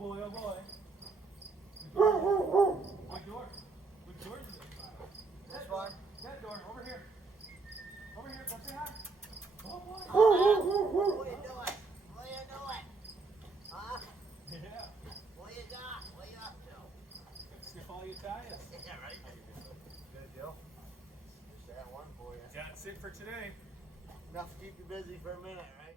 boy, oh boy. Which door? Which door is it? This one. That door, over here. Over here, come say hi. Oh boy. What are you doing? What are you doing? Huh? Yeah. What are you doing? What are you up to? Sniff all your tires. Yeah, right? Good deal. Just that one for you. That's it for today. Enough to keep you busy for a minute, right?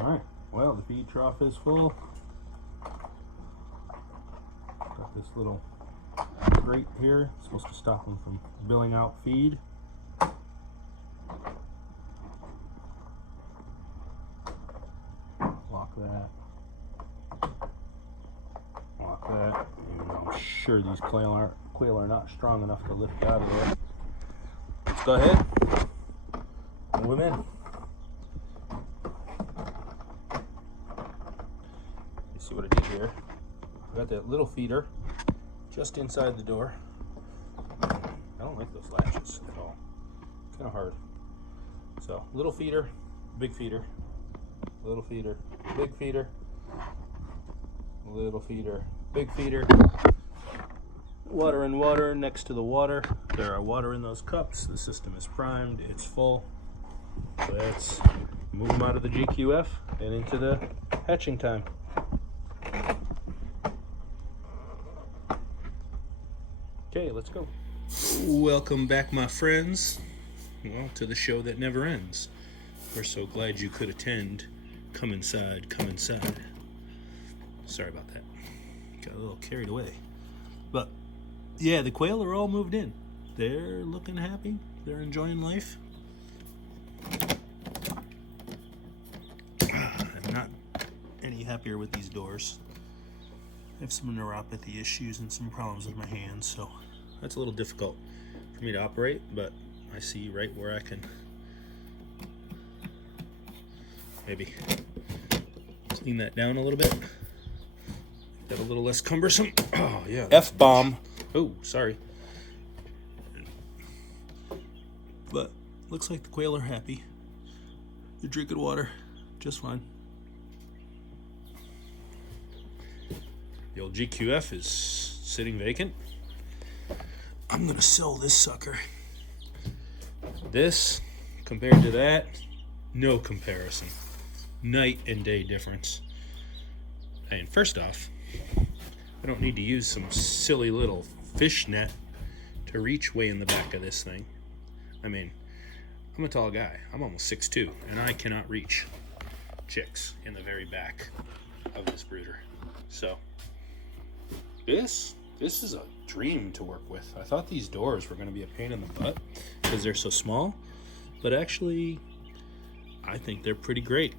Alright, well, the feed trough is full. Got this little grate here, it's supposed to stop them from billing out feed. Lock that. Lock that. And I'm sure these quail are not strong enough to lift out of there. Let's go ahead. Move them in. See what I did here. I got that little feeder just inside the door. I don't like those latches at all. Kind of hard. So little feeder, big feeder, little feeder, big feeder, little feeder, big feeder. Water and water next to the water. There are water in those cups. The system is primed. It's full. Let's move them out of the GQF and into the hatching time. Okay, let's go. Welcome back, my friends. Well, to the show that never ends. We're so glad you could attend. Come inside, come inside. Sorry about that. Got a little carried away. But, yeah, the quail are all moved in. They're looking happy. They're enjoying life. I'm not any happier with these doors. I have some neuropathy issues and some problems with my hands, so that's a little difficult for me to operate, but I see right where I can maybe clean that down a little bit. Make that a little less cumbersome. Oh, yeah. F-bomb. Oh, sorry. But looks like the quail are happy. They're drinking water just fine. The old GQF is sitting vacant. I'm gonna sell this sucker. This, compared to that, no comparison. Night and day difference. And first off, I don't need to use some silly little fish net to reach way in the back of this thing. I mean, I'm a tall guy. I'm almost 6'2", and I cannot reach chicks in the very back of this brooder. So, This is a dream to work with. I thought these doors were going to be a pain in the butt because they're so small, but actually, I think they're pretty great.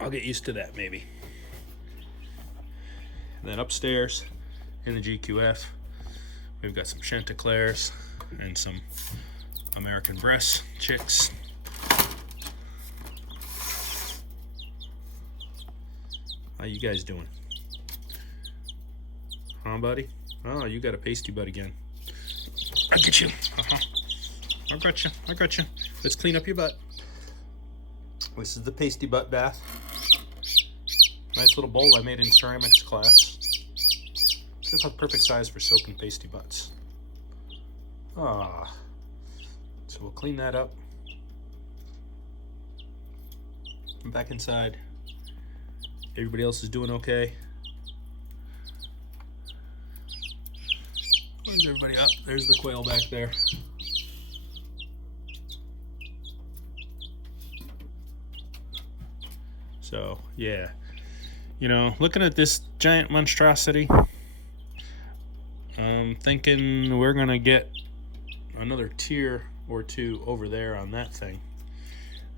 I'll get used to that maybe. And then upstairs in the GQF, we've got some Chanticleers and some American breast chicks. How you guys doing? Huh, buddy? Oh, you got a pasty butt again. I'll get you. I got you. Let's clean up your butt. This is the pasty butt bath. Nice little bowl I made in ceramics class. It's about the perfect size for soaking pasty butts. Ah. So we'll clean that up. I'm back inside. Everybody else is doing okay. Where's everybody up? There's the quail back there. So, yeah. You know, looking at this giant monstrosity, I'm thinking we're going to get another tier or two over there on that thing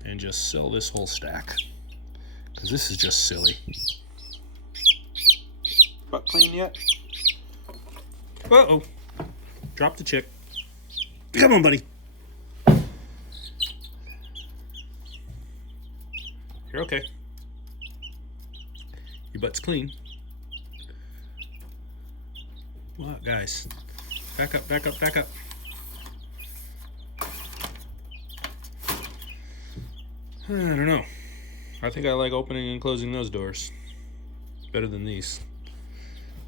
and just sell this whole stack. Because this is just silly. Butt clean yet? Uh-oh. Drop the chick. Come on, buddy. You're okay. Your butt's clean. What, guys? Back up, back up, back up. I don't know. I think I like opening and closing those doors better than these.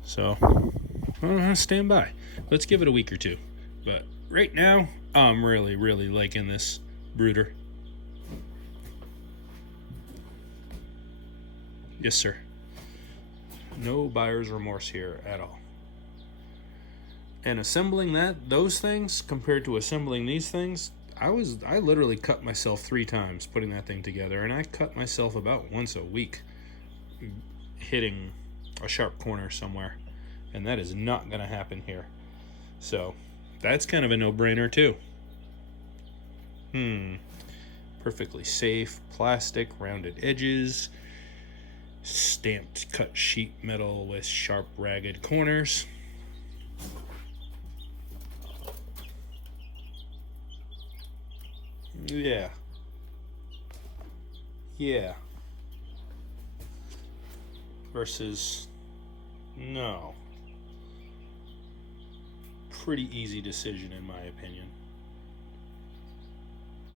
So, stand by. Let's give it a week or two. But right now, I'm really, really liking this brooder. Yes, sir. No buyer's remorse here at all. And assembling those things compared to assembling these things, I literally cut myself 3 times putting that thing together, and I cut myself about once a week hitting a sharp corner somewhere, and that is not going to happen here. So that's kind of a no-brainer too. Perfectly safe, plastic, rounded edges, stamped cut sheet metal with sharp, ragged corners. Yeah. Versus no. Pretty easy decision in my opinion.